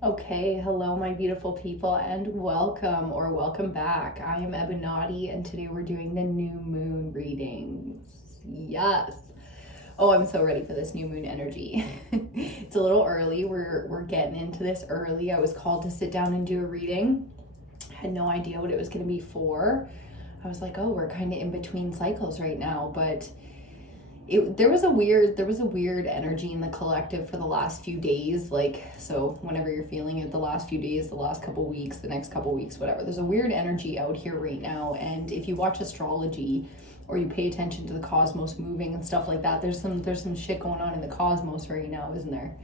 Okay, hello my beautiful people and welcome or welcome back. I am EBINOTTI and today we're doing the new moon readings. Yes. Oh, I'm so ready for this new moon energy. It's a little early. We're getting into this early. I was called to sit down and do a reading. I had no idea what it was going to be for. I was like, "Oh, we're kind of in between cycles right now," but there was a weird energy in the collective for the last few days. Like, so whenever you're feeling it, the last few days, the last couple weeks, the next couple weeks, whatever, there's a weird energy out here right now. And if you watch astrology or you pay attention to the cosmos moving and stuff like that, there's some shit going on in the cosmos right now, isn't there?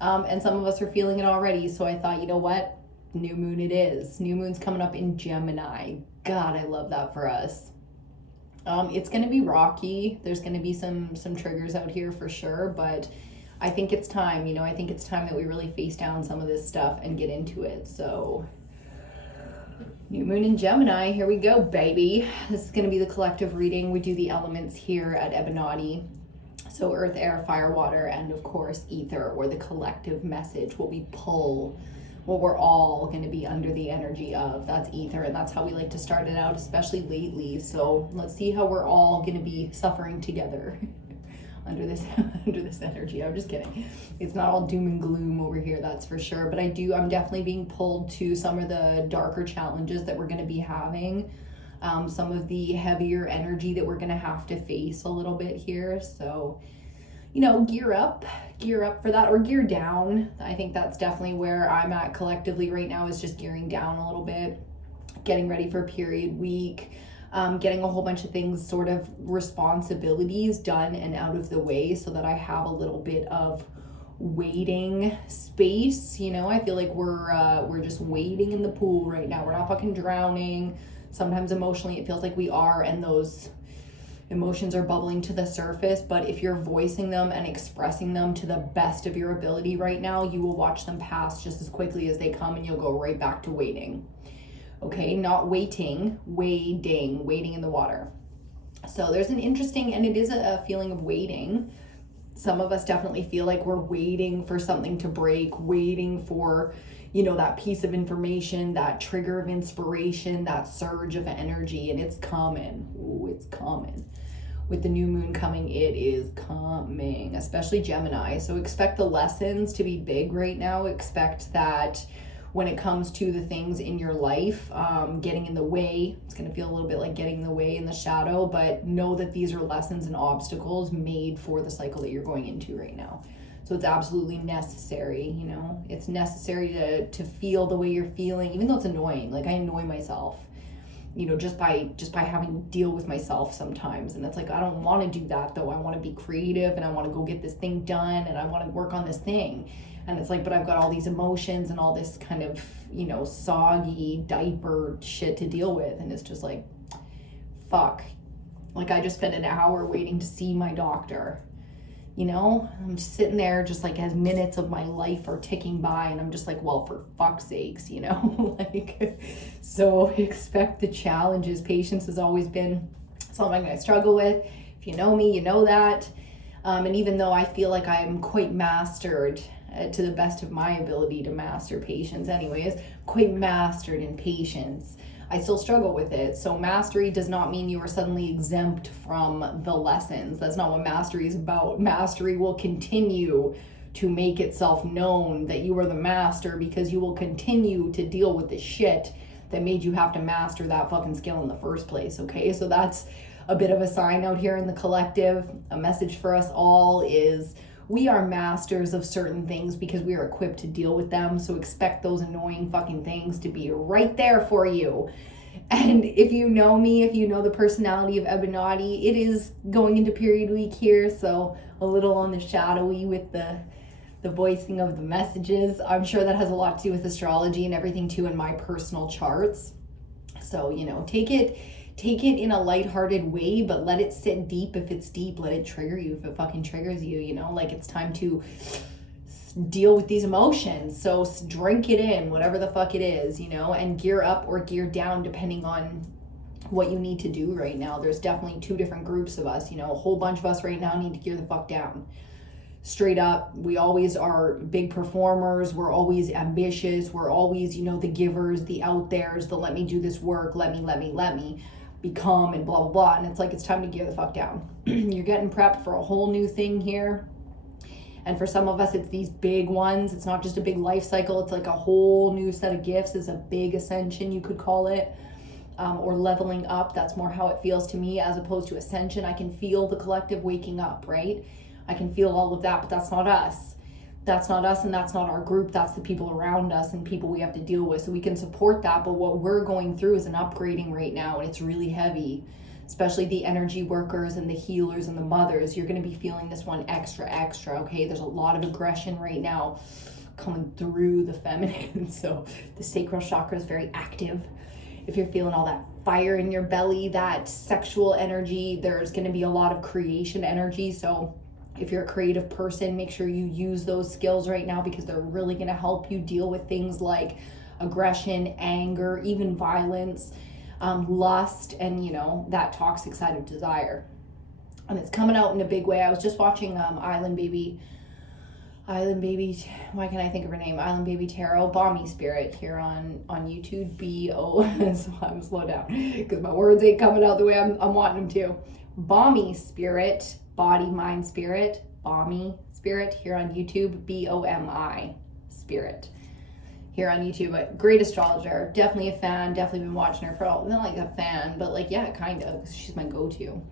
And some of us are feeling it already. So I thought, you know what, new moon it is. New moon's coming up in Gemini. God, I love that for us. It's going to be rocky. There's going to be some triggers out here for sure, but I think it's time. I think it's time that we really face down some of this stuff and get into it. So, new moon in Gemini, here we go, baby. This is going to be the collective reading. We do the elements here at EBINOTTI. So earth, air, fire, water, and of course ether, or the collective message, what we pull, what we're all going to be under the energy of. That's ether, and that's how we like to start it out, especially lately. So let's see how we're all going to be suffering together under this energy. I'm just kidding. It's not all doom and gloom over here, that's for sure. But I'm definitely being pulled to some of the darker challenges that we're going to be having. Some of the heavier energy that we're going to have to face a little bit here. So, gear up for that, or gear down. I think that's definitely where I'm at collectively right now, is just gearing down a little bit, getting ready for period week, getting a whole bunch of things, sort of responsibilities done and out of the way so that I have a little bit of waiting space. I feel like we're just wading in the pool right now. We're not fucking drowning. Sometimes emotionally it feels like we are, and those emotions are bubbling to the surface, but if you're voicing them and expressing them to the best of your ability right now, you will watch them pass just as quickly as they come, and you'll go right back to waiting. Okay, not waiting, wading in the water. So there's an interesting, and it is a feeling of waiting. Some of us definitely feel like we're waiting for something to break, waiting for, that piece of information, that trigger of inspiration, that surge of energy, and it's coming. Ooh, it's coming. With the new moon coming, it is coming, especially Gemini. So expect the lessons to be big right now. Expect that when it comes to the things in your life, getting in the way, it's going to feel a little bit like getting in the way, in the shadow, but know that these are lessons and obstacles made for the cycle that you're going into right now. So it's absolutely necessary. It's necessary to feel the way you're feeling, even though it's annoying. Like, I annoy myself, just by having to deal with myself sometimes. And it's like, I don't want to do that though. I want to be creative, and I want to go get this thing done, and I want to work on this thing. And it's like, but I've got all these emotions and all this kind of, soggy diaper shit to deal with. And it's just like, fuck. Like, I just spent an hour waiting to see my doctor. I'm just sitting there just like as minutes of my life are ticking by, and I'm just like, well, for fuck's sakes, like, so expect the challenges. Patience has always been something I struggle with. If you know me, you know that. And even though I feel like I'm quite mastered, to the best of my ability to master patience anyways, quite mastered in patience, I still struggle with it. So mastery does not mean you are suddenly exempt from the lessons. That's not what mastery is about. Mastery will continue to make itself known that you are the master, because you will continue to deal with the shit that made you have to master that fucking skill in the first place, okay? So that's a bit of a sign out here in the collective. A message for us all is, we are masters of certain things because we are equipped to deal with them. So expect those annoying fucking things to be right there for you. And if you know me, if you know the personality of EBINOTTI, it is going into period week here. So a little on the shadowy with the voicing of the messages. I'm sure that has a lot to do with astrology and everything too, in my personal charts. So, take it in a lighthearted way, but let it sit deep if it's deep. Let it trigger you if it fucking triggers you, like, it's time to deal with these emotions. So drink it in, whatever the fuck it is, and gear up or gear down depending on what you need to do right now. There's definitely two different groups of us, a whole bunch of us right now need to gear the fuck down. straight up, we always are big performers, we're always ambitious, we're always, you know, the givers, the out there's, the let me do this work, let me become, and blah blah blah. And it's like, it's time to gear the fuck down. You're getting prepped for a whole new thing here. And for some of us, it's these big ones. It's not just a big life cycle, it's like a whole new set of gifts. It's a big ascension, you could call it. Or leveling up. That's more how it feels to me, as opposed to ascension. I can feel the collective waking up, right? I can feel all of that, but that's not us. That's not us, and that's not our group. That's the people around us and people we have to deal with. So we can support that, but what we're going through is an upgrading right now, and it's really heavy, especially the energy workers and the healers and the mothers. You're going to be feeling this one extra, okay? There's a lot of aggression right now coming through the feminine. So the sacral chakra is very active. If you're feeling all that fire in your belly, that sexual energy, there's going to be a lot of creation energy. So if you're a creative person, make sure you use those skills right now, because they're really going to help you deal with things like aggression, anger, even violence, lust, and, you know, that toxic side of desire. And it's coming out in a big way. I was just watching Island Baby, why can't I think of her name? Island Baby Tarot, Balmy Spirit, here on YouTube, B-O, so I'm slow down, because my words ain't coming out the way I'm wanting them to. Balmy Spirit, Body, Mind, Spirit, Balmy Spirit, here on YouTube, B-O-M-I, Spirit, here on YouTube. A great astrologer, definitely a fan, definitely been watching her for, not like a fan, but like, yeah, kind of, she's my go-to.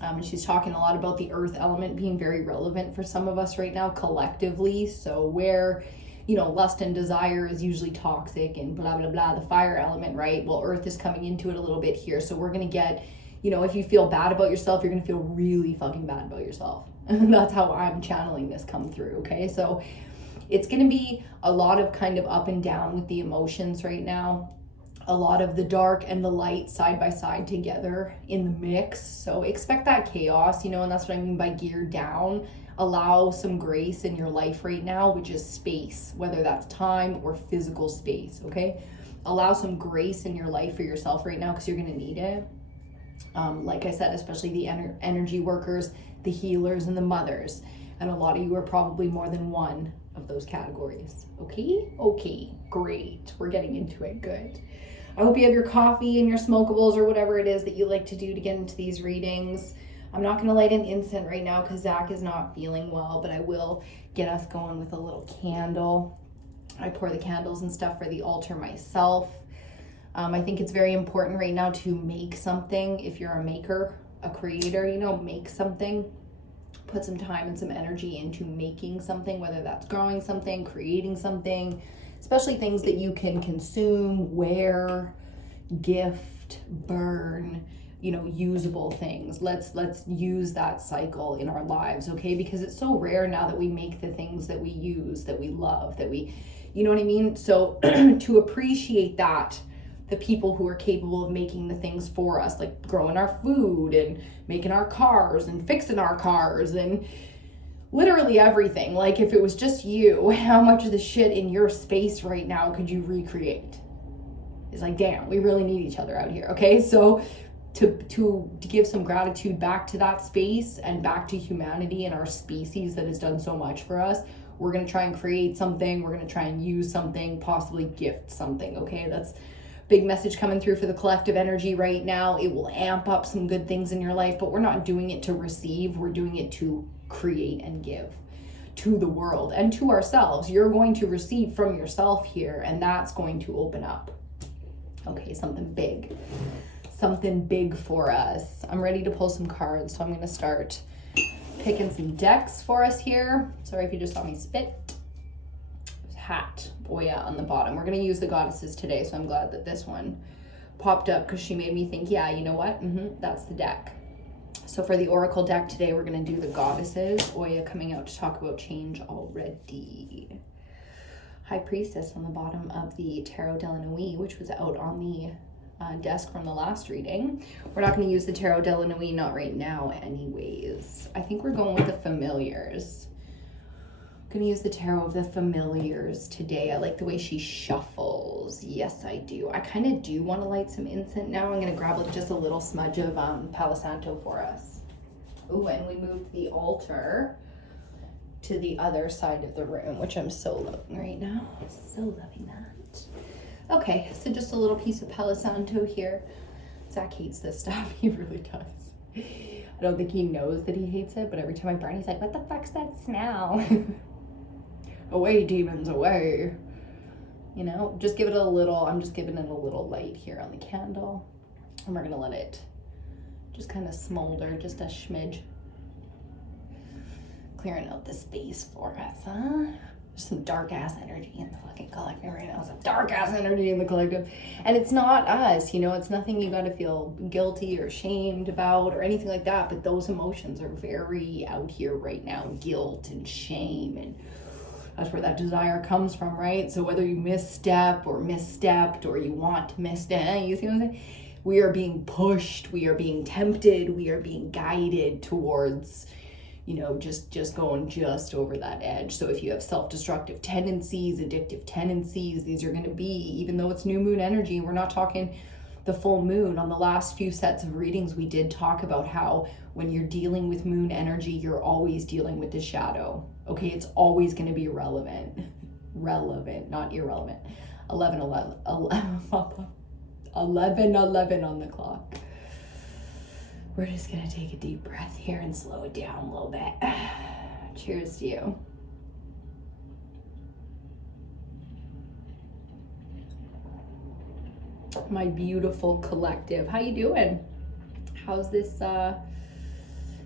And she's talking a lot about the earth element being very relevant for some of us right now collectively. So where, you know, lust and desire is usually toxic and blah, blah, blah, the fire element, right? Well, earth is coming into it a little bit here. So we're going to get, you know, if you feel bad about yourself, you're going to feel really fucking bad about yourself. And that's how I'm channeling this come through, okay? So it's going to be a lot of kind of up and down with the emotions right now. A lot of the dark and the light side by side together in the mix. So expect that chaos, you know, and that's what I mean by geared down. Allow some grace in your life right now, which is space, whether that's time or physical space, okay? Allow some grace in your life for yourself right now, because you're going to need it. Like I said, especially the energy workers, the healers, and the mothers. And a lot of you are probably more than one of those categories. Okay, great. We're getting into it. Good. I hope you have your coffee and your smokables or whatever it is that you like to do to get into these readings. I'm not going to light an incense right now because Zach is not feeling well, but I will get us going with a little candle. I pour the candles and stuff for the altar myself. I think it's very important right now to make something. If you're a maker, a creator, you know, make something. Put some time and some energy into making something, whether that's growing something, creating something, especially things that you can consume, wear, gift, burn, you know, usable things. Let's use that cycle in our lives, okay? Because it's so rare now that we make the things that we use, that we love, that we, you know what I mean? So to appreciate that, the people who are capable of making the things for us, like growing our food and making our cars and fixing our cars and literally everything. Like if it was just you, how much of the shit in your space right now could you recreate? It's like, damn, we really need each other out here, okay? So to give some gratitude back to that space and back to humanity and our species that has done so much for us, we're gonna try and create something, we're gonna try and use something, possibly gift something, okay? That's big message coming through for the collective energy right now. It will amp up some good things in your life, but we're not doing it to receive, we're doing it to create and give to the world and to ourselves. You're going to receive from yourself here, and that's going to open up. Okay, something big for us. I'm ready to pull some cards, so I'm going to start picking some decks for us here. Sorry if you just saw me spit. Hat, oh yeah, on the bottom. We're going to use the goddesses today, so I'm glad that this one popped up because she made me think, yeah, you know what? That's the deck. So for the oracle deck today, we're going to do the goddesses. Oya coming out to talk about change already. High Priestess on the bottom of the Tarot de la Nuit, which was out on the desk from the last reading. We're not going to use the Tarot de la Nuit, not right now anyways. I think we're going with the familiars. I'm going to use the Tarot of the Familiars today. I like the way she shuffles. Yes, I do. I kind of do want to light some incense now. I'm going to grab like just a little smudge of Palo Santo for us. Ooh, and we moved the altar to the other side of the room, which I'm so loving right now. So loving that. Okay, so just a little piece of Palo Santo here. Zach hates this stuff. He really does. I don't think he knows that he hates it, but every time I burn, he's like, what the fuck's that smell? Away, demons, away. You know, just give it a little, I'm just giving it a little light here on the candle. And we're gonna let it just kind of smolder, just a smidge. Clearing out the space for us, huh? There's some dark ass energy in the fucking collective right now. Some dark ass energy in the collective. And it's not us, you know, it's nothing you gotta feel guilty or shamed about or anything like that, but those emotions are very out here right now. Guilt and shame, and that's where that desire comes from, right? So whether you misstepped or you want to misstep, you see what I'm saying? We are being pushed, we are being tempted, we are being guided towards, you know, just going just over that edge. So if you have self-destructive tendencies, addictive tendencies, these are going to be, even though it's new moon energy, we're not talking the full moon. On the last few sets of readings, we did talk about how when you're dealing with moon energy, you're always dealing with the shadow. Okay, it's always going to be relevant, not irrelevant. 11 on the clock. We're just gonna take a deep breath here and slow it down a little bit. Cheers to you. My beautiful collective. How you doing? How's this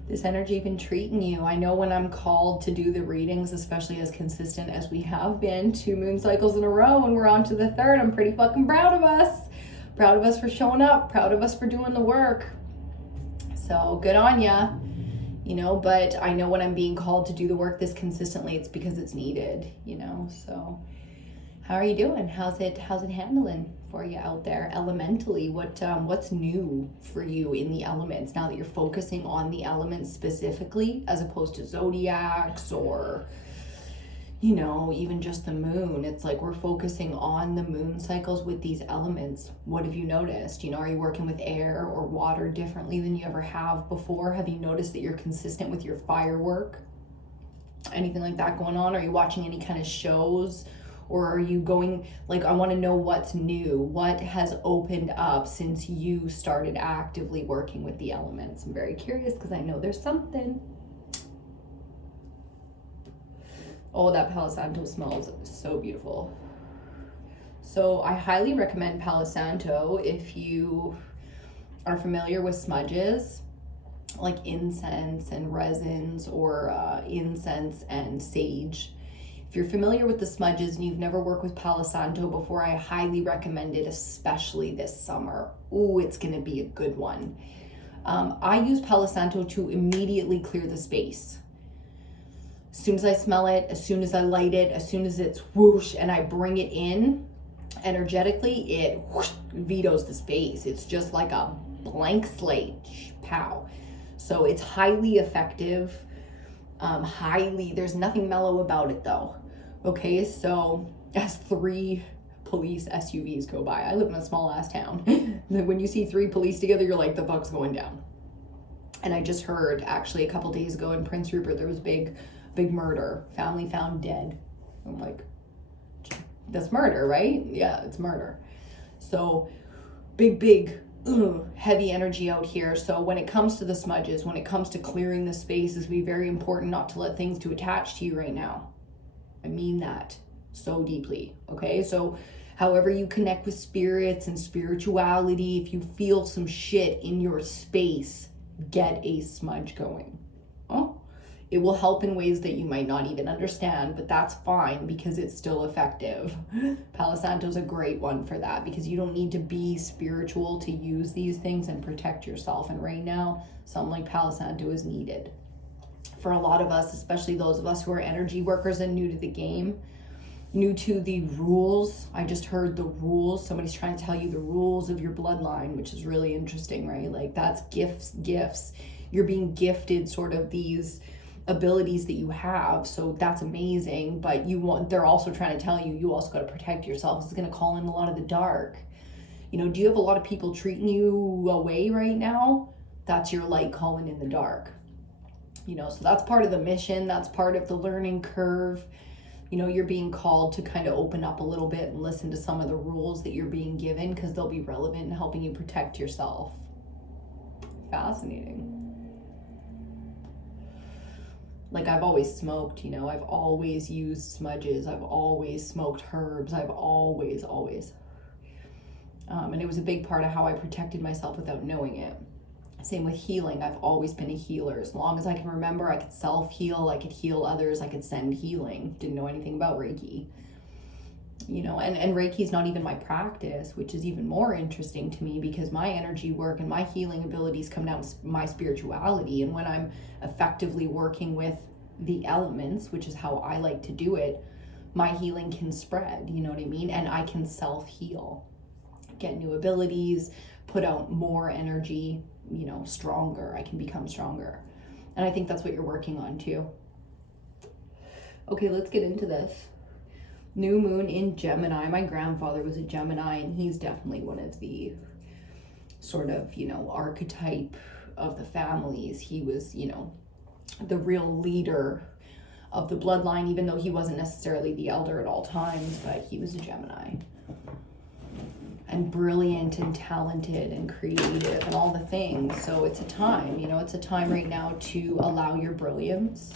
this energy been treating you? I know when I'm called to do the readings, especially as consistent as we have been, 2 moon cycles in a row, and we're on to the 3rd, I'm pretty fucking proud of us. Proud of us for showing up, proud of us for doing the work. So good on ya, you know, but I know when I'm being called to do the work this consistently, it's because it's needed, you know. So how are you doing? How's it handling for you out there elementally? What's new for you in the elements now that you're focusing on the elements specifically as opposed to zodiacs or, you know, even just the moon? It's like we're focusing on the moon cycles with these elements. What have you noticed? You know, are you working with air or water differently than you ever have before? Have you noticed that you're consistent with your firework? Anything like that going on? Are you watching any kind of shows? Or are you going, like, I want to know what's new. What has opened up since you started actively working with the elements? I'm very curious because I know there's something. Oh, that Palo Santo smells so beautiful. So I highly recommend Palo Santo if you are familiar with smudges, like incense and resins, or incense and sage. If you're familiar with the smudges and you've never worked with Palo Santo before, I highly recommend it, especially this summer. Ooh, it's gonna be a good one. I use Palo Santo to immediately clear the space. As soon as I smell it, as soon as I light it, as soon as it's whoosh and I bring it in energetically, it whoosh, vetoes the space. It's just like a blank slate, pow. So it's highly effective. There's nothing mellow about it though. Okay, so as 3 police SUVs go by, I live in a small ass town. When you see 3 police together, you're like, the fuck's going down. And I just heard actually a couple days ago in Prince Rupert, there was big murder, family found dead. I'm like, that's murder, right? Yeah, it's murder. So big heavy energy out here. So when it comes to the smudges, when it comes to clearing the space, it's be very important not to let things to attach to you right now. I mean that so deeply. Okay, so however you connect with spirits and spirituality, if you feel some shit in your space, get a smudge going. Oh, it will help in ways that you might not even understand, but that's fine because it's still effective. Palo Santo's a great one for that because you don't need to be spiritual to use these things and protect yourself. And right now, something like Palo Santo is needed. For a lot of us, especially those of us who are energy workers and new to the game, new to the rules. I just heard the rules. Somebody's trying to tell you the rules of your bloodline, which is really interesting, right? Like that's gifts. You're being gifted sort of these abilities that you have, so that's amazing, but they're also trying to tell you, you also got to protect yourself. It's going to call in a lot of the dark. You know, do you have a lot of people treating you away right now? That's your light calling in the dark. You know, so that's part of the mission. That's part of the learning curve. You know, you're being called to kind of open up a little bit and listen to some of the rules that you're being given, because they'll be relevant in helping you protect yourself. Fascinating. Like, I've always smoked, you know, I've always used smudges, I've always smoked herbs, I've always. And it was a big part of how I protected myself without knowing it. Same with healing. I've always been a healer. As long as I can remember, I could self-heal, I could heal others, I could send healing. Didn't know anything about Reiki. You know, and Reiki's not even my practice, which is even more interesting to me, because my energy work and my healing abilities come down to my spirituality. And when I'm effectively working with the elements, which is how I like to do it, my healing can spread, you know what I mean? And I can self-heal, get new abilities, put out more energy, you know, stronger. I can become stronger. And I think that's what you're working on too. Okay, let's get into this. New moon in Gemini. My grandfather was a Gemini, and he's definitely one of the sort of, you know, archetype of the families. He was, you know, the real leader of the bloodline, even though he wasn't necessarily the elder at all times, but he was a Gemini. And brilliant and talented and creative and all the things. So it's a time, you know, it's a time right now to allow your brilliance.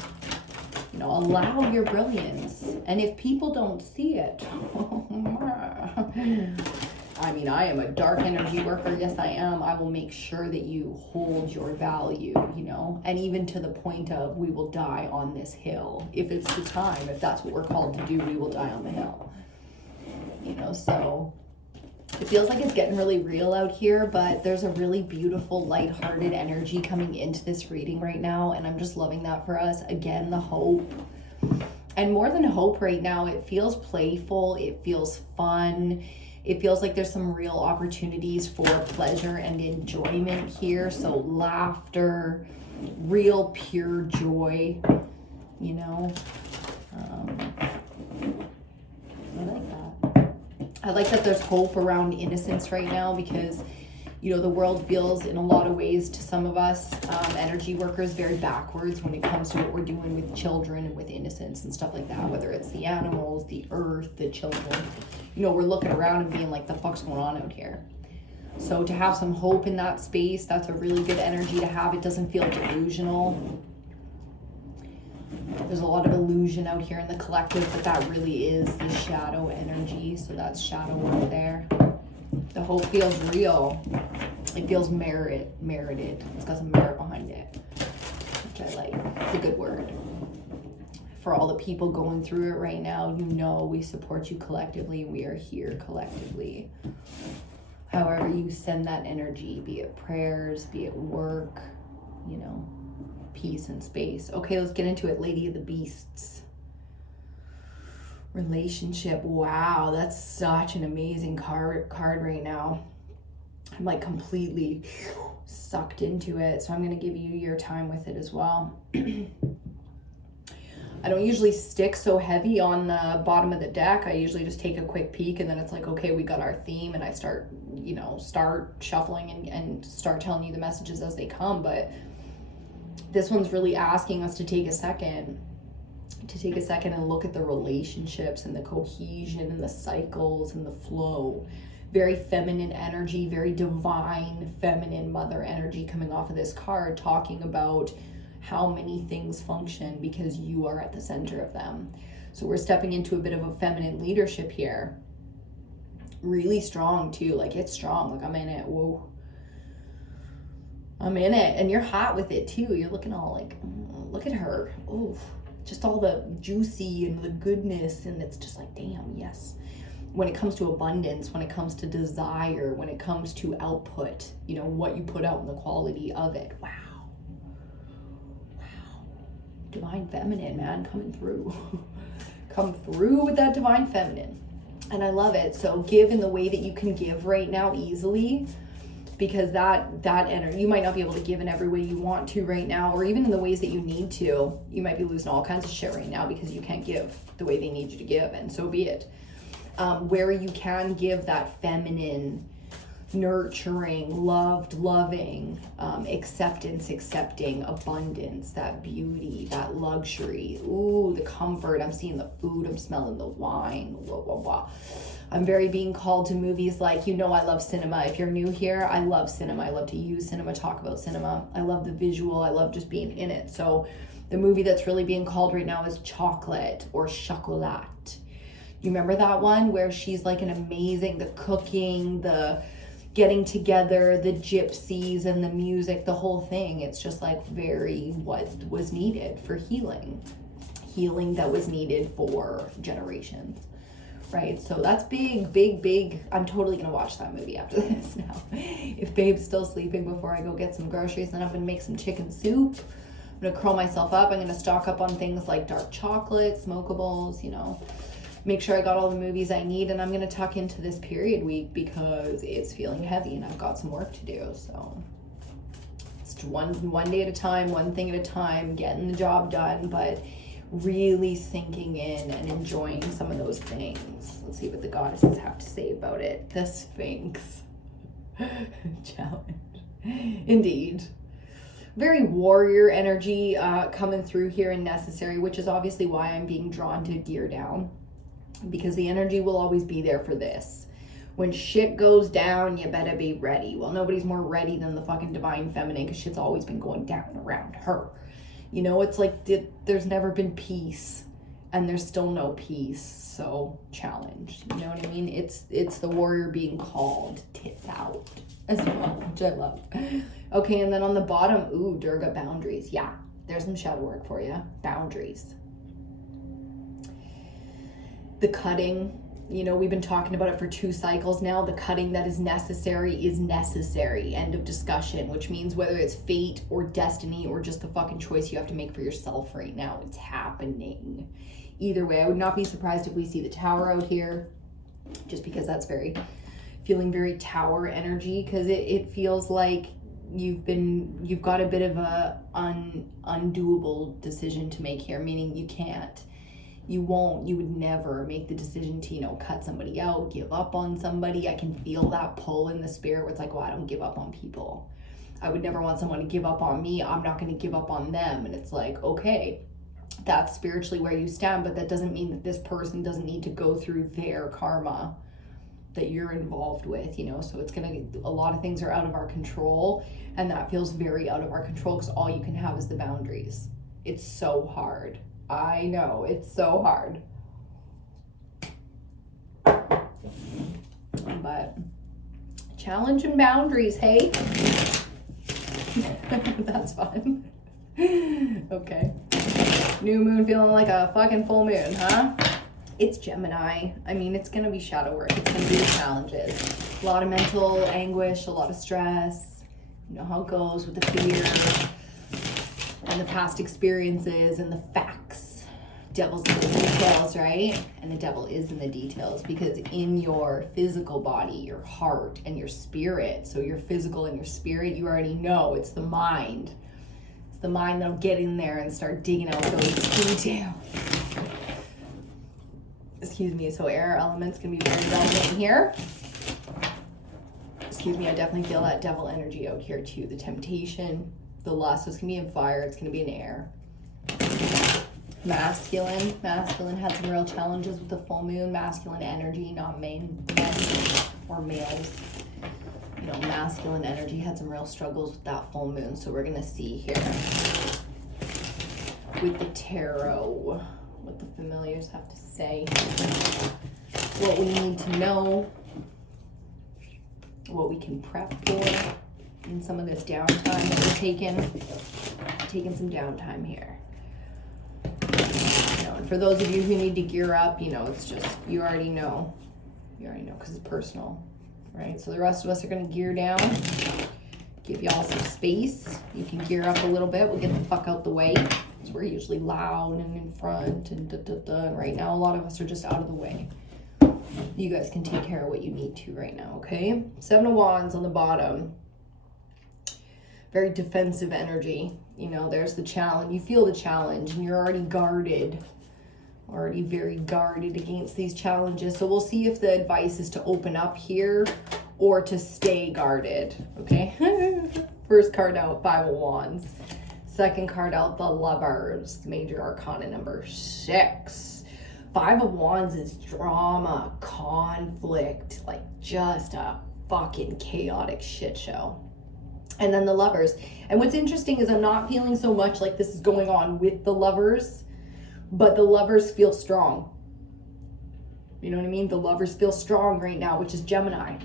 You know, allow your brilliance. And if people don't see it, I mean, I am a dark energy worker. Yes, I am. I will make sure that you hold your value, you know, and even to the point of, we will die on this hill. If it's the time, if that's what we're called to do, we will die on the hill. You know, so it feels like it's getting really real out here, but there's a really beautiful, lighthearted energy coming into this reading right now, and I'm just loving that for us. Again, the hope. And more than hope right now, it feels playful, it feels fun, it feels like there's some real opportunities for pleasure and enjoyment here. So laughter, real pure joy, you know. I like that. I like that there's hope around innocence right now, because, you know, the world feels in a lot of ways to some of us, energy workers, very backwards when it comes to what we're doing with children and with innocence and stuff like that, whether it's the animals, the earth, the children. You know, we're looking around and being like, the fuck's going on out here? So to have some hope in that space, that's a really good energy to have. It doesn't feel delusional. There's a lot of illusion out here in the collective, but that really is the shadow energy. So that's shadow work there. The hope feels real. It feels merited. It's got some merit behind it, which I like. It's a good word. For all the people going through it right now, you know, we support you collectively, and we are here collectively. However you send that energy, be it prayers, be it work, you know, peace and space. Okay, let's get into it. Lady of the Beasts. Relationship. Wow, that's such an amazing card right now. I'm like completely sucked into it. So I'm going to give you your time with it as well. I don't usually stick so heavy on the bottom of the deck. I usually just take a quick peek, and then it's like, okay, we got our theme, and I start shuffling and start telling you the messages as they come. But this one's really asking us to take a second and look at the relationships and the cohesion and the cycles and the flow. Very feminine energy, very divine feminine mother energy coming off of this card, talking about how many things function because you are at the center of them. So we're stepping into a bit of a feminine leadership here. Really strong too, like it's strong, like I'm in it. Whoa. I'm in it, and you're hot with it too. You're looking all like, look at her. Ooh, just all the juicy and the goodness, and it's just like, damn, yes. When it comes to abundance, when it comes to desire, when it comes to output, you know, what you put out and the quality of it. Wow. Divine feminine, man, coming through. Come through with that divine feminine. And I love it. So give in the way that you can give right now easily, because that energy, you might not be able to give in every way you want to right now, or even in the ways that you need to. You might be losing all kinds of shit right now because you can't give the way they need you to give, and so be it. Where you can give that feminine nurturing, loved, loving, acceptance, accepting, abundance, that beauty, that luxury. Ooh, the comfort. I'm seeing the food. I'm smelling the wine. Blah, blah, blah. I'm very being called to movies like, you know, I love cinema. If you're new here, I love cinema. I love to use cinema, talk about cinema. I love the visual. I love just being in it. So the movie that's really being called right now is Chocolate or Chocolat. You remember that one where she's like an amazing, the cooking, the getting together, the gypsies and the music, the whole thing. It's just like very what was needed for healing that was needed for generations, right? So that's big, big, big. I'm totally gonna watch that movie after this now. If Babe's still sleeping before I go get some groceries, then I'm gonna make some chicken soup. I'm gonna curl myself up. I'm gonna stock up on things like dark chocolate, smokables, you know, make sure I got all the movies I need, and I'm gonna tuck into this period week because it's feeling heavy and I've got some work to do. So it's one day at a time, one thing at a time, getting the job done, but really sinking in and enjoying some of those things. Let's see what the goddesses have to say about it. The Sphinx challenge. Indeed. Very warrior energy coming through here and necessary, which is obviously why I'm being drawn to gear down, because the energy will always be there for this. When shit goes down, you better be ready. Well, nobody's more ready than the fucking divine feminine, because shit's always been going down around her. You know, it's like there's never been peace and there's still no peace. So challenge, you know what I mean? It's the warrior being called tits out as well, which I love. Okay, and then on the bottom, ooh, Durga, boundaries. Yeah, there's some shadow work for you. Boundaries. The cutting, you know, we've been talking about it for 2 cycles now. The cutting that is necessary. End of discussion, which means whether it's fate or destiny or just the fucking choice you have to make for yourself right now, it's happening. Either way, I would not be surprised if we see the Tower out here, just because that's feeling very Tower energy, because it feels like you've got a bit of a undoable decision to make here, meaning you can't. You would never make the decision to, you know, cut somebody out, give up on somebody. I can feel that pull in the spirit where it's like, well, I don't give up on people. I would never want someone to give up on me. I'm not going to give up on them. And it's like, okay, that's spiritually where you stand, but that doesn't mean that this person doesn't need to go through their karma that you're involved with, you know. So it's a lot of things are out of our control, and that feels very out of our control because all you can have is the boundaries. It's so hard. I know, it's so hard. But challenge and boundaries, hey? That's fun. Okay. New moon feeling like a fucking full moon, huh? It's Gemini. I mean, it's going to be shadow work. It's going to be challenges. A lot of mental anguish, a lot of stress. You know how it goes with the fear and the past experiences and the facts. Devil's in the details, right? And the devil is in the details, because in your physical body, your heart and your spirit, so your physical and your spirit, you already know it's the mind. It's the mind that'll get in there and start digging out those details. Excuse me, so air element's gonna be very relevant here. Excuse me, I definitely feel that devil energy out here too. The temptation, the lust, so it's gonna be in fire, it's gonna be in air. Masculine had some real challenges with the full moon. Masculine energy, not men or males. You know, masculine energy had some real struggles with that full moon. So we're gonna see here with the tarot what the familiars have to say, what we need to know, what we can prep for in some of this downtime that we're taking some downtime here. You know, and for those of you who need to gear up, you know, it's just, you already know because it's personal, right? So the rest of us are going to gear down, give y'all some space. You can gear up a little bit. We'll get the fuck out the way, because we're usually loud and in front and and right now a lot of us are just out of the way. You guys can take care of what you need to right now, okay? 7 of Wands on the bottom. Very defensive energy. You know, there's the challenge. You feel the challenge and you're already guarded. Already very guarded against these challenges. So we'll see if the advice is to open up here or to stay guarded, okay? First card out, 5 of Wands. Second card out, the Lovers, major arcana number 6. 5 of Wands is drama, conflict, like just a fucking chaotic shit show. And then the Lovers. And what's interesting is I'm not feeling so much like this is going on with the Lovers, but the Lovers feel strong. You know what I mean? The Lovers feel strong right now, which is Gemini.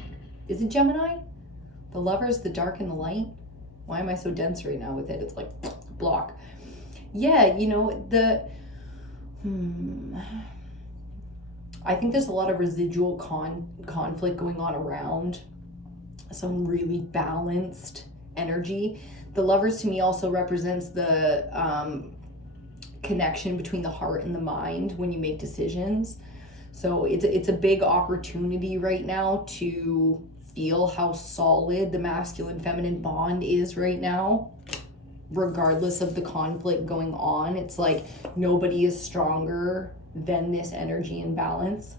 Is it Gemini? The Lovers, the dark and the light? Why am I so dense right now with it? It's like block. Yeah, you know, I think there's a lot of residual conflict going on around. Some really balanced energy. The Lovers to me also represents the connection between the heart and the mind when you make decisions. So it's a big opportunity right now to feel how solid the masculine feminine bond is right now, regardless of the conflict going on. It's like nobody is stronger than this energy and balance.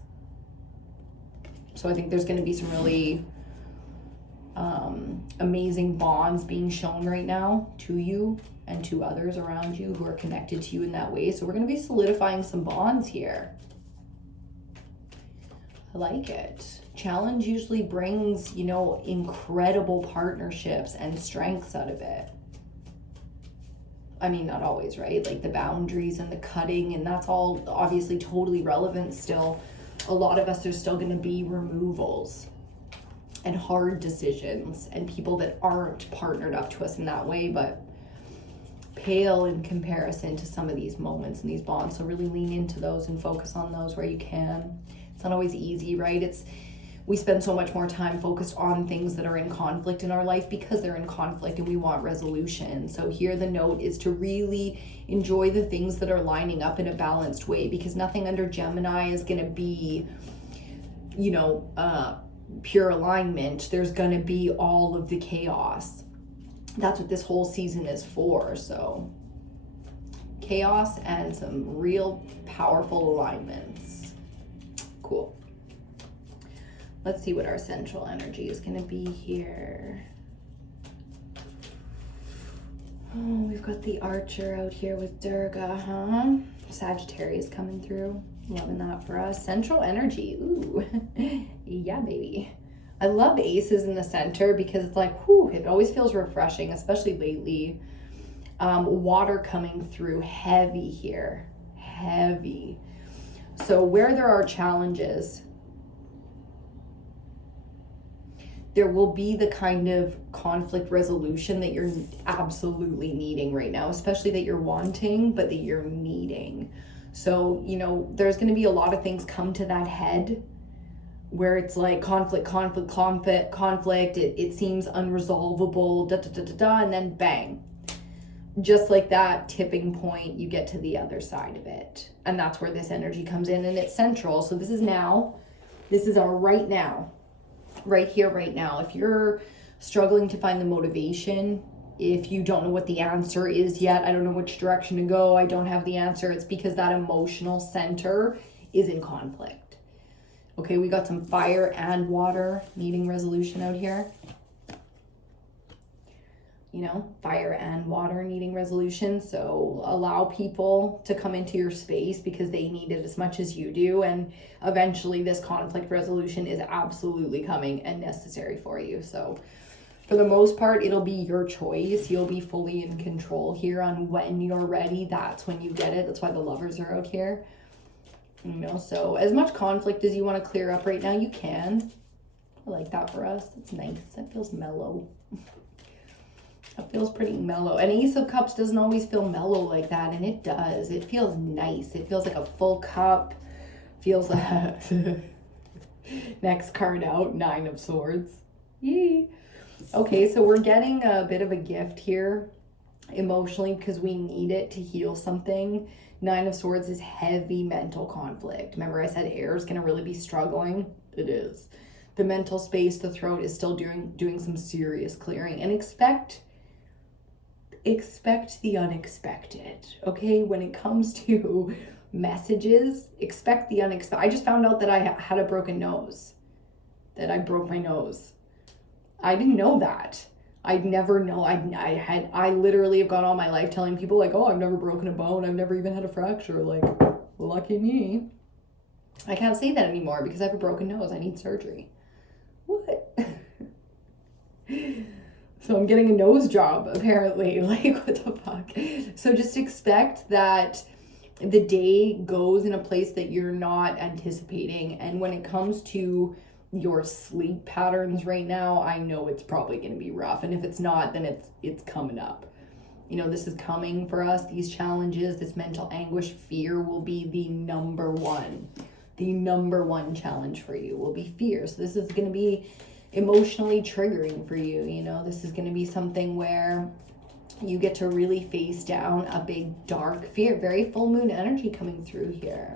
So I think there's going to be some really amazing bonds being shown right now to you and to others around you who are connected to you in that way. So we're going to be solidifying some bonds here. I like it. Challenge usually brings, you know, incredible partnerships and strengths out of it. I mean, not always, right? Like the boundaries and the cutting, and that's all obviously totally relevant still. A lot of us are still going to be removals and hard decisions and people that aren't partnered up to us in that way, but pale in comparison to some of these moments and these bonds. So really lean into those and focus on those where you can. It's not always easy, right? We spend so much more time focused on things that are in conflict in our life because they're in conflict and we want resolution. So here the note is to really enjoy the things that are lining up in a balanced way, because nothing under Gemini is going to be, you know, pure alignment. There's going to be all of the chaos. That's what this whole season is for. So chaos and some real powerful alignments. Cool. Let's see what our central energy is going to be here. Oh, we've got the Archer out here with Durga, huh? Sagittarius coming through. Loving that for us. Central energy. Ooh. Yeah, baby. I love aces in the center because it's like, whew, it always feels refreshing, especially lately. Water coming through heavy here. Heavy. So where there are challenges, there will be the kind of conflict resolution that you're absolutely needing right now, especially that you're wanting, but that you're needing. So, you know, there's going to be a lot of things come to that head where it's like conflict, it seems unresolvable, and then bang. Just like that tipping point, you get to the other side of it. And that's where this energy comes in, and it's central. So this is now. This is our right now. Right here, right now. If you're struggling to find the motivation, if you don't know what the answer is yet, I don't know which direction to go, I don't have the answer, it's because that emotional center is in conflict. Okay, we got some fire and water needing resolution out here. You know, fire and water needing resolution. So allow people to come into your space because they need it as much as you do. And eventually this conflict resolution is absolutely coming and necessary for you. So for the most part, it'll be your choice. You'll be fully in control here on when you're ready. That's when you get it. That's why the Lovers are out here. You know, so as much conflict as you want to clear up right now, you can. I like that for us. That's nice. That feels mellow. It feels pretty mellow. And Ace of Cups doesn't always feel mellow like that, and it does. It feels nice. It feels like a full cup. Feels like next card out, 9 of Swords. Yay. Okay, so we're getting a bit of a gift here emotionally because we need it to heal something. 9 of Swords is heavy mental conflict. Remember I said air is going to really be struggling? It is. The mental space, the throat is still doing some serious clearing, and expect the unexpected, okay? When it comes to messages, expect the unexpected. I just found out that I had a broken nose, that I broke my nose. I didn't know that. I'd never know. I literally have gone all my life telling people like, oh, I've never broken a bone. I've never even had a fracture. Like, lucky me. I can't say that anymore because I have a broken nose. I need surgery. What? So I'm getting a nose job, apparently. Like, what the fuck? So just expect that the day goes in a place that you're not anticipating. And when it comes to your sleep patterns right now, I know it's probably going to be rough. And if it's not, then it's coming up. You know, this is coming for us. These challenges, this mental anguish, fear will be the number one. The number one challenge for you will be fear. So this is going to be emotionally triggering for you. You know, this is going to be something where you get to really face down a big dark fear. Very full moon energy coming through here.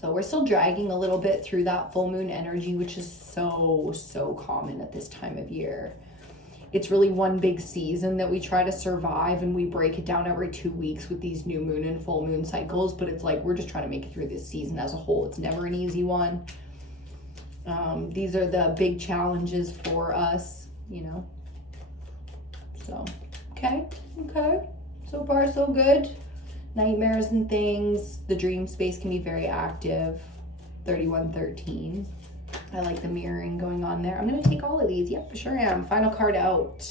So we're still dragging a little bit through that full moon energy, which is so common at this time of year. It's really one big season that we try to survive, and we break it down every 2 weeks with these new moon and full moon cycles. But it's like we're just trying to make it through this season as a whole. It's never an easy one. These are the big challenges for us, you know. So, okay. So far, so good. Nightmares and things. The dream space can be very active. 3113. I like the mirroring going on there. I'm going to take all of these. Yep, sure am. Final card out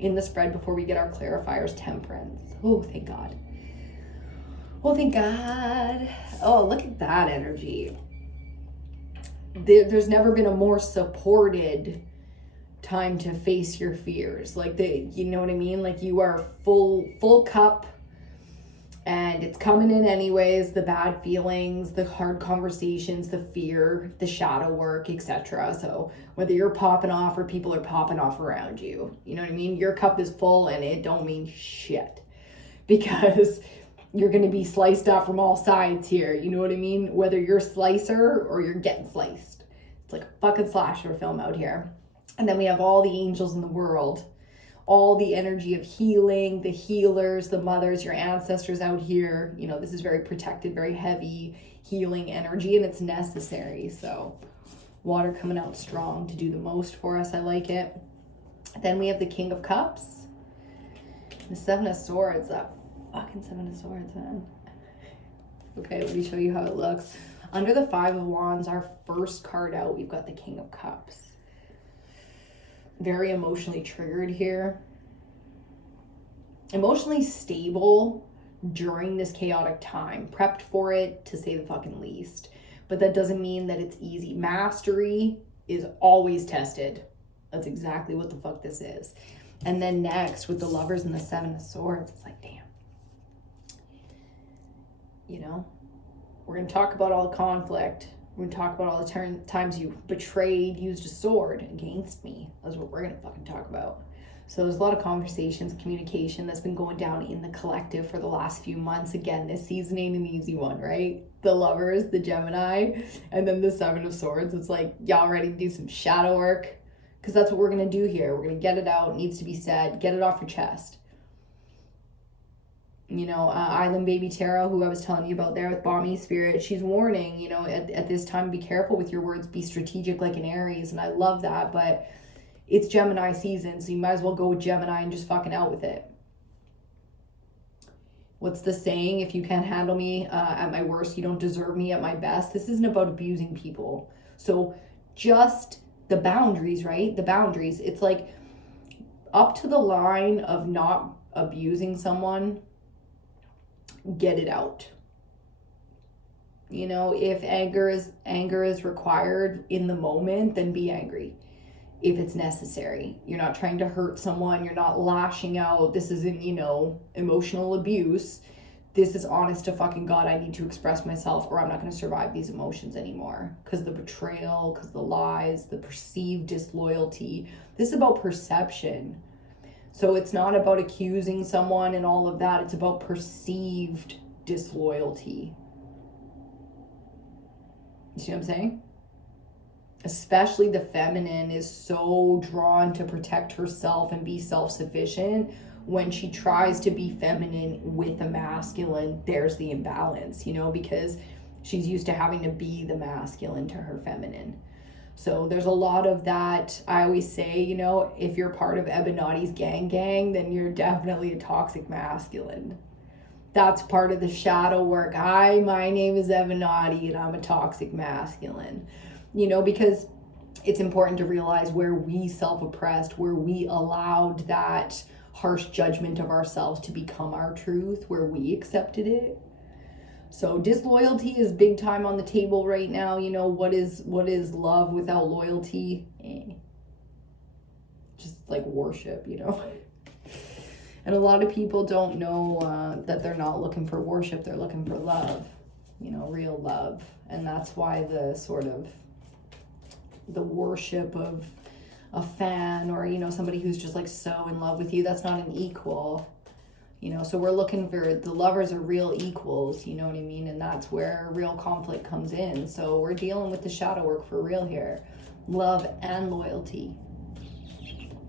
in the spread before we get our clarifiers. Temperance. Oh, thank God. Oh, thank God. Oh, look at that energy. There's never been a more supported time to face your fears. Like, you know what I mean? Like, you are full cup, and it's coming in anyways. The bad feelings, the hard conversations, the fear, the shadow work, etc. So whether you're popping off or people are popping off around you, you know what I mean? Your cup is full, and it don't mean shit, because you're going to be sliced off from all sides here. You know what I mean? Whether you're a slicer or you're getting sliced. It's like a fucking slasher film out here. And then we have all the angels in the world. All the energy of healing, the healers, the mothers, your ancestors out here. You know, this is very protected, very heavy healing energy, and it's necessary. So water coming out strong to do the most for us. I like it. Then we have the King of Cups. The Seven of Swords. That fucking Seven of Swords, man. Okay, let me show you how it looks. Under the Five of Wands, our first card out, we've got the King of Cups. Very emotionally triggered here. Emotionally stable during this chaotic time. Prepped for it, to say the fucking least. But that doesn't mean that it's easy. Mastery is always tested. That's exactly what the fuck this is. And then next, with the Lovers and the Seven of Swords, it's like, damn. You know, we're going to talk about all the conflict. We're going to talk about all the times you betrayed, used a sword against me. That's what we're going to fucking talk about. So there's a lot of conversations, communication that's been going down in the collective for the last few months. Again, this season ain't an easy one, right? The Lovers, the Gemini, and then the Seven of Swords. It's like, y'all ready to do some shadow work? Because that's what we're going to do here. We're going to get it out. It needs to be said. Get it off your chest. You know, Island Baby Tarot, who I was telling you about there with Balmy Spirit, she's warning, you know, at this time, be careful with your words, be strategic like an Aries, and I love that, but it's Gemini season, so you might as well go with Gemini and just fucking out with it. What's the saying? If you can't handle me at my worst, you don't deserve me at my best. This isn't about abusing people. So just the boundaries, right? The boundaries. It's like up to the line of not abusing someone, get it out. You know, if anger is required in the moment, then be angry if it's necessary. You're not trying to hurt someone, you're not lashing out. This isn't, you know, emotional abuse. This is honest to fucking God, I need to express myself or I'm not going to survive these emotions anymore. Because the betrayal, because the lies, the perceived disloyalty. This is about perception. So it's not about accusing someone and all of that. It's about perceived disloyalty. You see what I'm saying? Especially the feminine is so drawn to protect herself and be self-sufficient. When she tries to be feminine with a masculine, there's the imbalance, you know, because she's used to having to be the masculine to her feminine. So there's a lot of that. I always say, you know, if you're part of EBINOTTI's gang, then you're definitely a toxic masculine. That's part of the shadow work. Hi, my name is EBINOTTI and I'm a toxic masculine. You know, because it's important to realize where we self-oppressed, where we allowed that harsh judgment of ourselves to become our truth, where we accepted it. So disloyalty is big time on the table right now. You know, what is love without loyalty? Just like worship, you know. And a lot of people don't know that they're not looking for worship, they're looking for love, you know, real love. And that's why the sort of the worship of a fan or, you know, somebody who's just like so in love with you, that's not an equal, you know. So we're looking for, the lovers are real equals, you know what I mean? And that's where real conflict comes in. So we're dealing with the shadow work for real here. Love and loyalty.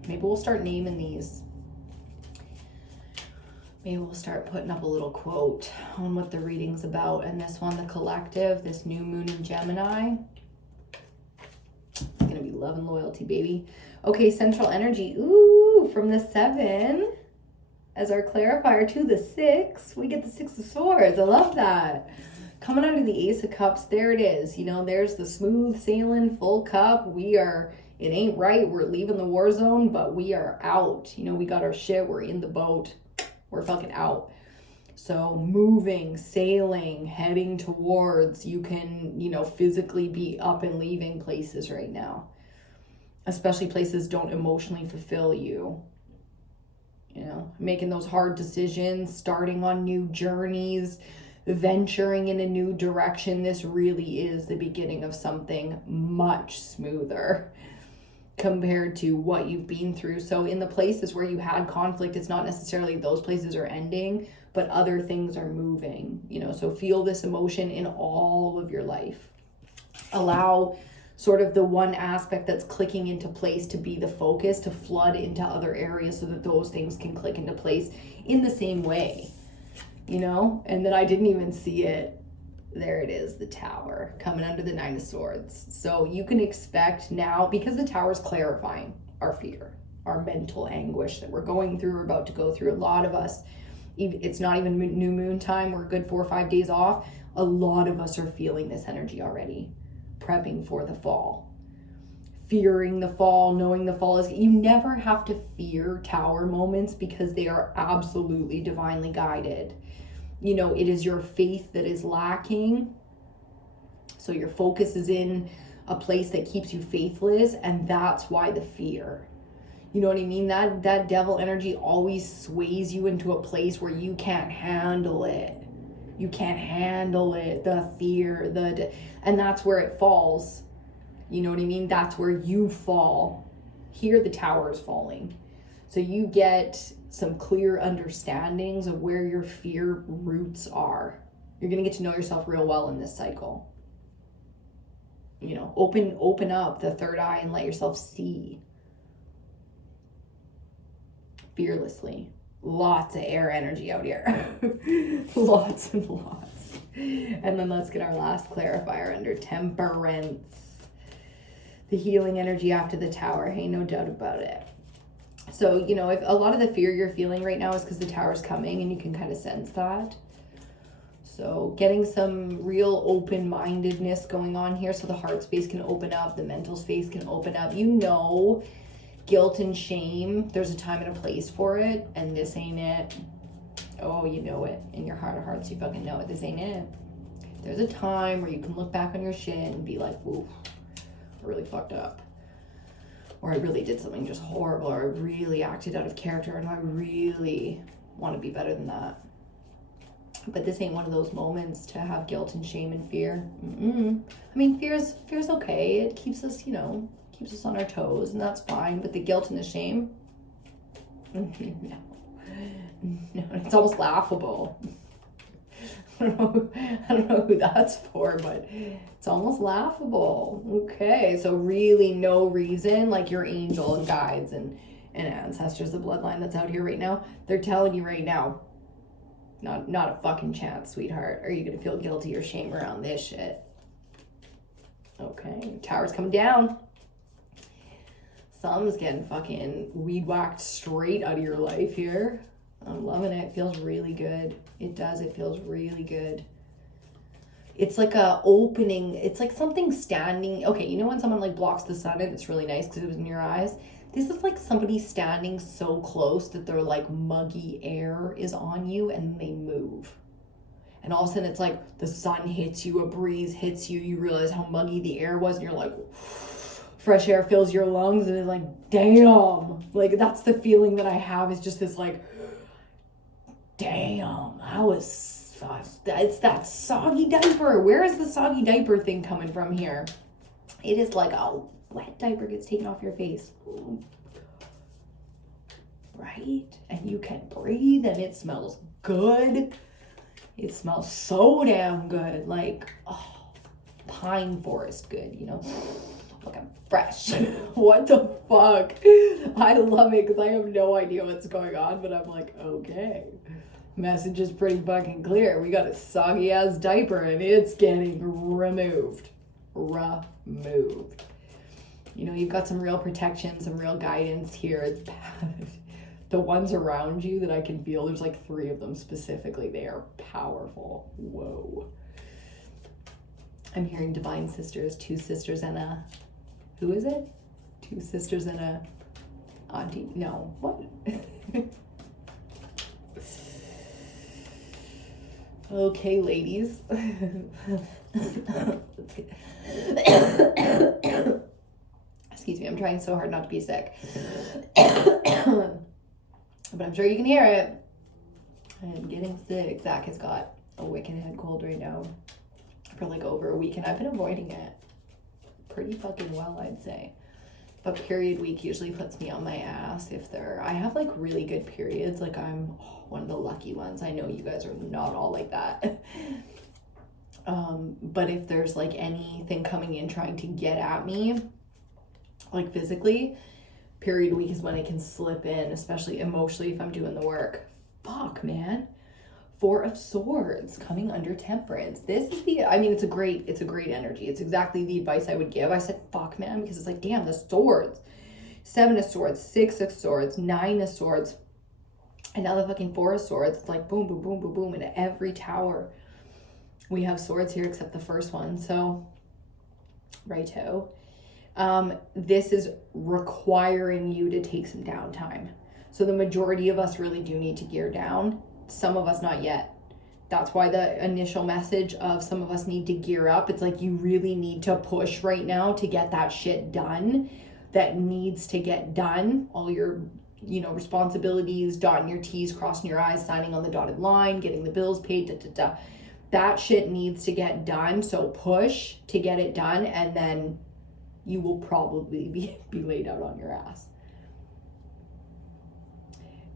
Maybe we'll start naming these. Maybe we'll start putting up a little quote on what the reading's about. And this one, the collective, this new moon in Gemini. It's going to be love and loyalty, baby. Okay, central energy. Ooh, from the 7 as our clarifier to the 6. We get the 6 of Swords. I love that. Coming under the Ace of Cups, there it is. You know, there's the smooth sailing, full cup. It ain't right. We're leaving the war zone, but we are out. You know, we got our shit. We're in the boat. We're fucking out. So moving, sailing, heading towards, you can, you know, physically be up and leaving places right now. Especially places don't emotionally fulfill you. You know, making those hard decisions, starting on new journeys, venturing in a new direction. This really is the beginning of something much smoother compared to what you've been through. So in the places where you had conflict, it's not necessarily those places are ending, but other things are moving, you know. So feel this emotion in all of your life. Allow sort of the one aspect that's clicking into place to be the focus, to flood into other areas so that those things can click into place in the same way, you know. And then I didn't even see it. There it is, the Tower, coming under the 9 of Swords. So you can expect now, because the Tower is clarifying our fear, our mental anguish that we're going through, we're about to go through. A lot of us, it's not even new moon time, we're a good 4 or 5 days off. A lot of us are feeling this energy already, prepping for the fall, fearing the fall, knowing the fall is, you never have to fear Tower moments because they are absolutely divinely guided. You know, it is your faith that is lacking. So your focus is in a place that keeps you faithless, and that's why the fear. You know what I mean? That devil energy always sways you into a place where you can't handle it. You can't handle it, the fear, and that's where it falls. You know what I mean? That's where you fall. Here the Tower is falling. So you get some clear understandings of where your fear roots are. You're going to get to know yourself real well in this cycle. You know, open up the third eye and let yourself see fearlessly. Lots of air energy out here. Lots and lots. And then let's get our last clarifier under Temperance. The healing energy after the Tower. Hey, no doubt about it. So, you know, if a lot of the fear you're feeling right now is because the Tower's coming and you can kind of sense that. So getting some real open-mindedness going on here so the heart space can open up, the mental space can open up. You know, guilt and shame, there's a time and a place for it, and this ain't it. Oh, you know it. In your heart of hearts, you fucking know it. This ain't it. There's a time where you can look back on your shit and be like, ooh, I really fucked up. Or I really did something just horrible, or I really acted out of character, and I really want to be better than that. But this ain't one of those moments to have guilt and shame and fear. I mean, fear's okay. It keeps us, you know, keeps us on our toes, and that's fine. But the guilt and the shame, no, it's almost laughable. I don't know who that's for, but it's almost laughable. Okay, so really no reason, like your angel and guides and ancestors, the bloodline that's out here right now, they're telling you right now, not a fucking chance, sweetheart. Are you gonna feel guilty or shame around this shit? Okay, Tower's coming down. Something's getting fucking weed whacked straight out of your life here. I'm loving it. It feels really good. It does. It feels really good. It's like a opening. It's like something standing. Okay, you know when someone like blocks the sun and it's really nice because it was in your eyes? This is like somebody standing so close that their like muggy air is on you and they move. And all of a sudden it's like the sun hits you, a breeze hits you, you realize how muggy the air was, and you're like, fresh air fills your lungs, and it's like, damn. Like, that's the feeling that I have, is just this like, damn, it's that soggy diaper. Where is the soggy diaper thing coming from here? It is like a wet diaper gets taken off your face. Ooh. Right? And you can breathe, and it smells good. It smells so damn good. Like, oh, pine forest good, you know? Like I'm fresh. What the fuck? I love it because I have no idea what's going on, but I'm like, okay. Message is pretty fucking clear. We got a soggy ass diaper and it's getting removed. Removed. You know, you've got some real protection, some real guidance here. The ones around you that I can feel, there's like 3 of them specifically. They are powerful. Whoa. I'm hearing divine sisters, 2 sisters and a, who is it? 2 sisters and a auntie. No, what? Okay, ladies. Excuse me, I'm trying so hard not to be sick. But I'm sure you can hear it. I'm getting sick. Zach has got a wicked head cold right now for like over a week, and I've been avoiding it pretty fucking well, I'd say. But period week usually puts me on my ass if I have like really good periods. Like I'm one of the lucky ones. I know you guys are not all like that. But if there's like anything coming in trying to get at me, like physically, period week is when it can slip in, especially emotionally if I'm doing the work. Fuck, man. 4 of Swords coming under Temperance. This is it's a great energy. It's exactly the advice I would give. I said, fuck, man, because it's like, damn, the swords. 7 of Swords, 6 of Swords, 9 of Swords, and now the fucking 4 of Swords. It's like boom, boom, boom, boom, boom. In every tower, we have swords here except the first one. So, righto. This is requiring you to take some downtime. So the majority of us really do need to gear down. Some of us not yet. That's why the initial message of some of us need to gear up. It's like you really need to push right now to get that shit done that needs to get done. All your, responsibilities, dotting your T's, crossing your I's, signing on the dotted line, getting the bills paid, That shit needs to get done. So push to get it done, and then you will probably be laid out on your ass.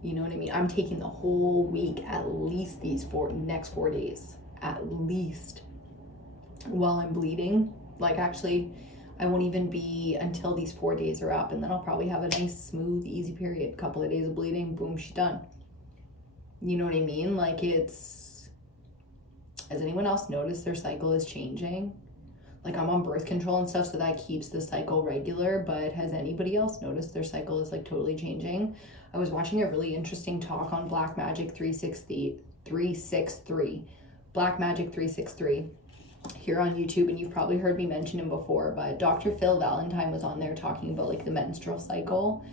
You know what I mean? I'm taking the whole week, at least these next 4 days, at least, while I'm bleeding. Like, actually, I won't even be until these 4 days are up, and then I'll probably have a nice, smooth, easy period. Couple of days of bleeding, boom, she's done. You know what I mean? Like, has anyone else noticed their cycle is changing? Like, I'm on birth control and stuff, so that keeps the cycle regular, but has anybody else noticed their cycle is like totally changing? I was watching a really interesting talk on Black Magic 363, Black Magic 363 here on YouTube, and you've probably heard me mention him before, but Dr. Phil Valentine was on there talking about like the menstrual cycle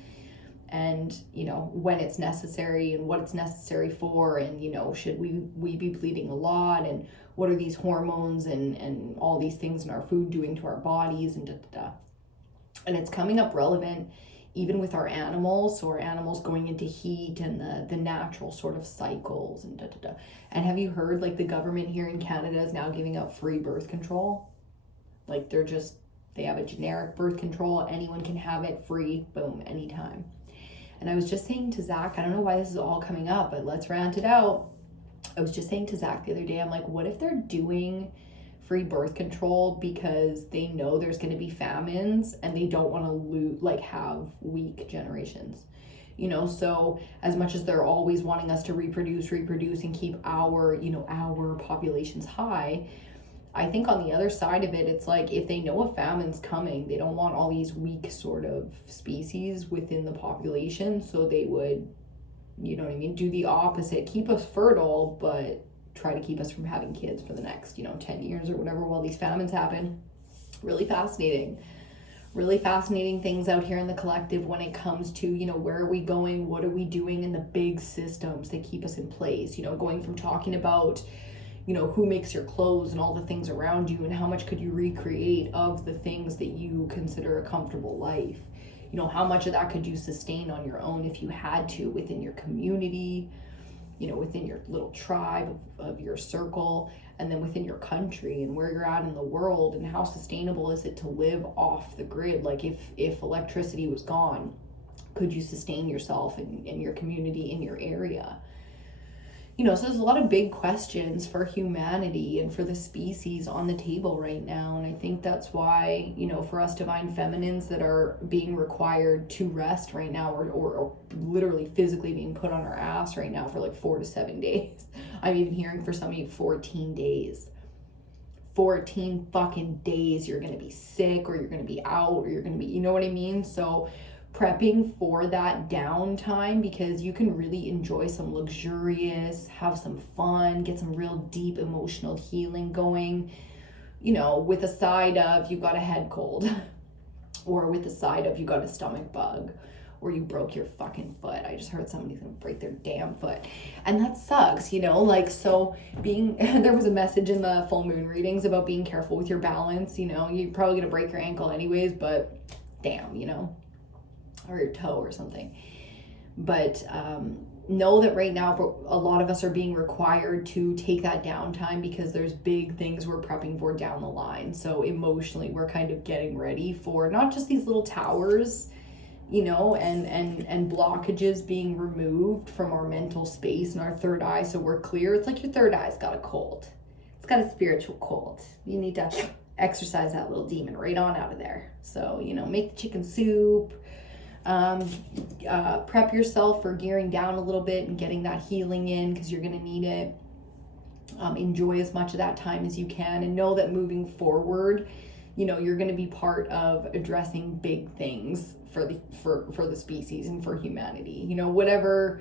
and, when it's necessary and what it's necessary for, and, should we be bleeding a lot, and what are these hormones and all these things in our food doing to our bodies, and And it's coming up relevant even with our animals, so our animals going into heat and the natural sort of cycles and And have you heard, like, the government here in Canada is now giving out free birth control? Like, they have a generic birth control, anyone can have it free, boom, anytime. And I was just saying to Zach, I don't know why this is all coming up, but let's rant it out. I was just saying to Zach the other day, I'm like, what if they're doing free birth control because they know there's going to be famines and they don't want to have weak generations? So as much as they're always wanting us to reproduce and keep our populations high, I think on the other side of it, it's like if they know a famine's coming, they don't want all these weak sort of species within the population. So they would, you know what I mean, do the opposite, keep us fertile, but try to keep us from having kids for the next, 10 years or whatever while these famines happen. Really fascinating things out here in the collective when it comes to, where are we going? What are we doing in the big systems that keep us in place? Going from talking about, who makes your clothes and all the things around you and how much could you recreate of the things that you consider a comfortable life. How much of that could you sustain on your own if you had to within your community, within your little tribe of your circle, and then within your country and where you're at in the world, and how sustainable is it to live off the grid? Like if electricity was gone, could you sustain yourself in your community, in your area? So there's a lot of big questions for humanity and for the species on the table right now. And I think that's why, for us divine feminines that are being required to rest right now, or literally physically being put on our ass right now for like 4 to 7 days. I'm even hearing for some of you 14 days. 14 fucking days you're going to be sick, or you're going to be out, or you're going to be, you know what I mean? So prepping for that downtime, because you can really enjoy some luxurious, have some fun, get some real deep emotional healing going, with a side of you got a head cold, or with the side of you got a stomach bug, or you broke your fucking foot. I just heard somebody's gonna break their damn foot, and that sucks, so being there was a message in the full moon readings about being careful with your balance. You're probably gonna break your ankle anyways, but damn, or your toe or something. But know that right now a lot of us are being required to take that downtime because there's big things we're prepping for down the line. So emotionally we're kind of getting ready for not just these little towers, and blockages being removed from our mental space and our third eye, so we're clear. It's like your third eye's got a cold. It's got a spiritual cold. You need to exercise that little demon right on out of there. So make the chicken soup. Prep yourself for gearing down a little bit and getting that healing in, because you're going to need it. Enjoy as much of that time as you can, and know that moving forward, you're going to be part of addressing big things for the species and for humanity. However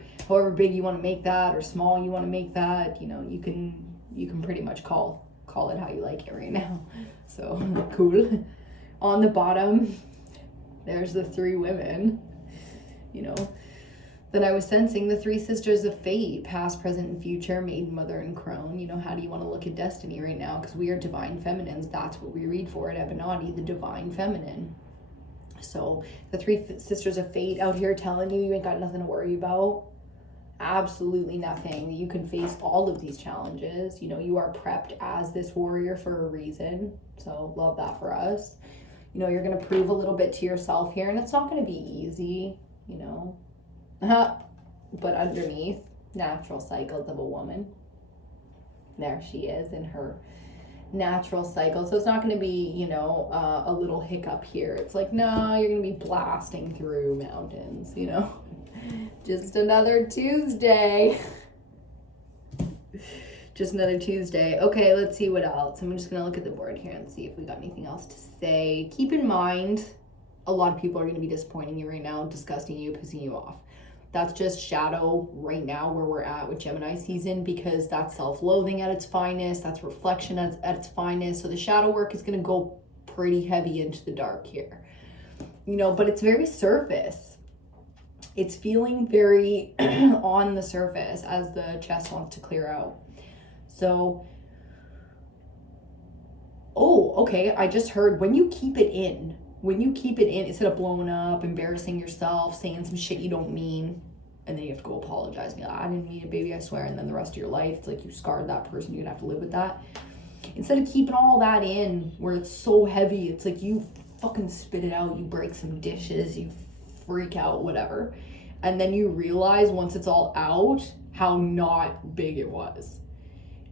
big you want to make that, or small you want to make that, you can pretty much call it how you like it right now. So cool. On the bottom, there's the 3 women, that I was sensing, the 3 sisters of fate, past, present, and future, maiden, mother, and crone. How do you want to look at destiny right now? Because we are divine feminines. That's what we read for at EBINOTTI, the divine feminine. So the 3 sisters of fate out here telling you ain't got nothing to worry about. Absolutely nothing. You can face all of these challenges. You are prepped as this warrior for a reason. So love that for us. You're going to prove a little bit to yourself here, and it's not going to be easy, but underneath, natural cycles of a woman. There she is in her natural cycle. So it's not going to be, a little hiccup here. It's like, no, you're going to be blasting through mountains, just another Tuesday. Just another Tuesday. Okay, let's see what else. I'm just going to look at the board here and see if we got anything else to say. Keep in mind, a lot of people are going to be disappointing you right now, disgusting you, pissing you off. That's just shadow right now where we're at with Gemini season, because that's self-loathing at its finest. That's reflection at its finest. So the shadow work is going to go pretty heavy into the dark here. But it's very surface. It's feeling very on the surface as the chest wants to clear out. So, okay, I just heard when you keep it in, instead of blowing up, embarrassing yourself, saying some shit you don't mean, and then you have to go apologize and be like, I didn't mean it, baby, I swear, and then the rest of your life, it's like you scarred that person, you're gonna have to live with that. Instead of keeping all that in, where it's so heavy, it's like you fucking spit it out, you break some dishes, you freak out, whatever. And then you realize once it's all out, how not big it was.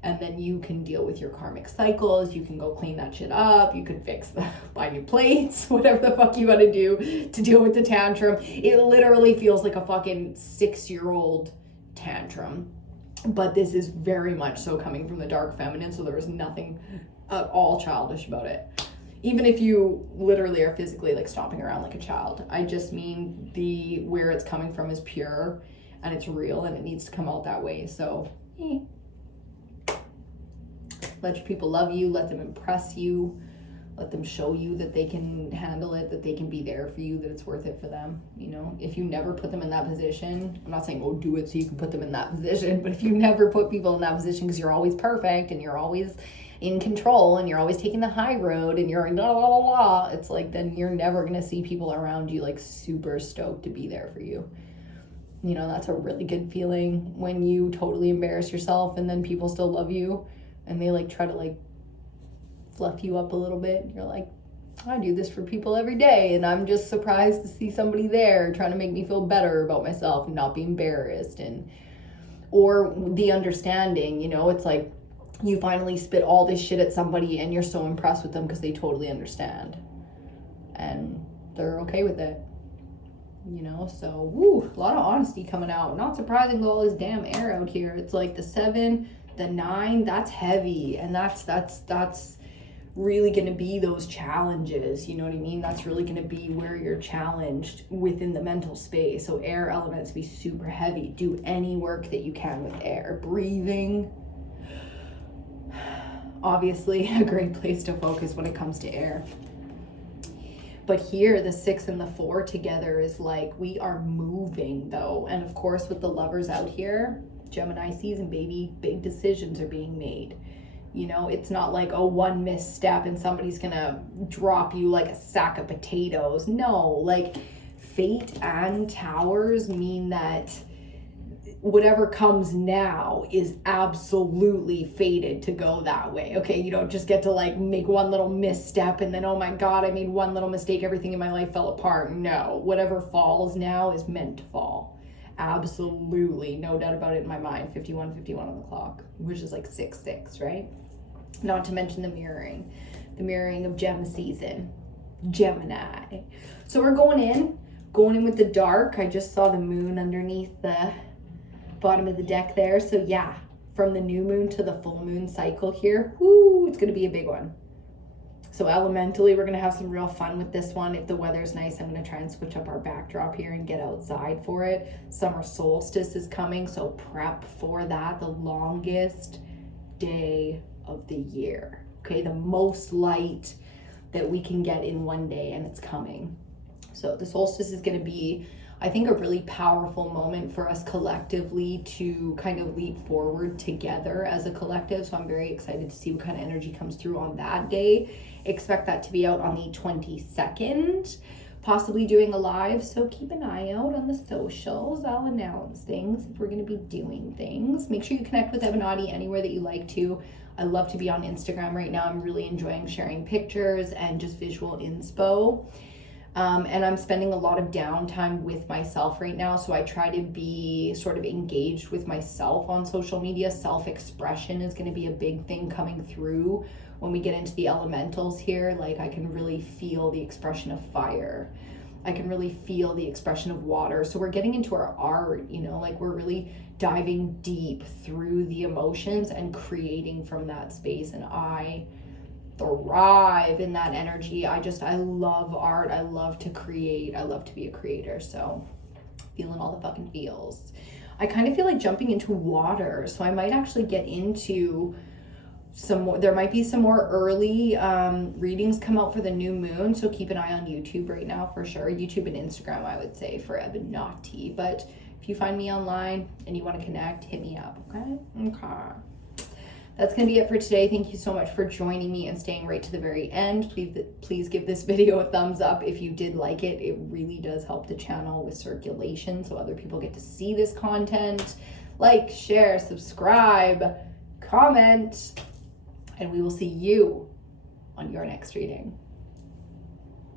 And then you can deal with your karmic cycles. You can go clean that shit up. You can buy new plates, whatever the fuck you gotta do to deal with the tantrum. It literally feels like a fucking 6-year-old tantrum. But this is very much so coming from the dark feminine. So there is nothing at all childish about it. Even if you literally are physically like stomping around like a child. I just mean where it's coming from is pure and it's real and it needs to come out that way. So let your people love you, let them impress you, let them show you that they can handle it, that they can be there for you, that it's worth it for them. You know, if you never put them in that position, I'm not saying, oh, do it so you can put them in that position, but if you never put people in that position because you're always perfect and you're always in control and you're always taking the high road and you're la la la la, it's like, then you're never gonna see people around you like super stoked to be there for you. You know, that's a really good feeling when you totally embarrass yourself and then people still love you and they like try to like fluff you up a little bit. You're like, I do this for people every day and I'm just surprised to see somebody there trying to make me feel better about myself and not be embarrassed. And or the understanding, you know, it's like you finally spit all this shit at somebody and you're so impressed with them because they totally understand and they're okay with it, you know. So a lot of honesty coming out. Not surprising with all this damn air out here. It's like the 7, the 9, that's heavy, and that's really going to be those challenges, you know what I mean? That's really going to be where you're challenged within the mental space. So air elements be super heavy. Do any work that you can with air. Breathing, obviously a great place to focus when it comes to air. But here the 6 and the 4 together is like we are moving though. And of course with the lovers out here, Gemini season, baby, big decisions are being made. You know, it's not like, oh, one misstep and somebody's gonna drop you like a sack of potatoes. No, like fate and towers mean that whatever comes now is absolutely fated to go that way. Okay, you don't just get to like make one little misstep and then, oh my God, I made one little mistake, everything in my life fell apart. No, whatever falls now is meant to fall. Absolutely, no doubt about it in my mind. 51 on the clock, which is like 6 right? Not to mention the mirroring of Gem season, Gemini. So we're going in with the dark. I just saw the moon underneath the bottom of the deck there. So yeah, from the new moon to the full moon cycle here, it's gonna be a big one. So elementally, we're gonna have some real fun with this one. If the weather's nice, I'm gonna try and switch up our backdrop here and get outside for it. Summer solstice is coming, so prep for that. The longest day of the year, okay? The most light that we can get in one day, and it's coming. So the solstice is gonna be, I think, a really powerful moment for us collectively to kind of leap forward together as a collective. So I'm very excited to see what kind of energy comes through on that day. Expect that to be out on the 22nd, possibly doing a live. So keep an eye out on the socials. I'll announce things if we're going to be doing things. Make sure you connect with EBINOTTI anywhere that you like to. I love to be on Instagram right now. I'm really enjoying sharing pictures and just visual inspo. And I'm spending a lot of downtime with myself right now. So I try to be sort of engaged with myself on social media. Self-expression is going to be a big thing coming through when we get into the elementals here. Like I can really feel the expression of fire. I can really feel the expression of water. So we're getting into our art, you know, like we're really diving deep through the emotions and creating from that space. And I thrive in that energy. I love art. I love to create. I love to be a creator. So feeling all the fucking feels. I kind of feel like jumping into water. So I might actually get into some more. There might be some more early readings come out for the new moon. So keep an eye on YouTube right now for sure. YouTube and Instagram, I would say, for EBINOTTI. But if you find me online and you want to connect, hit me up. Okay. That's going to be it for today. Thank you so much for joining me and staying right to the very end. Please give this video a thumbs up if you did like it. It really does help the channel with circulation so other people get to see this content. Like, share, subscribe, comment, and we will see you on your next reading.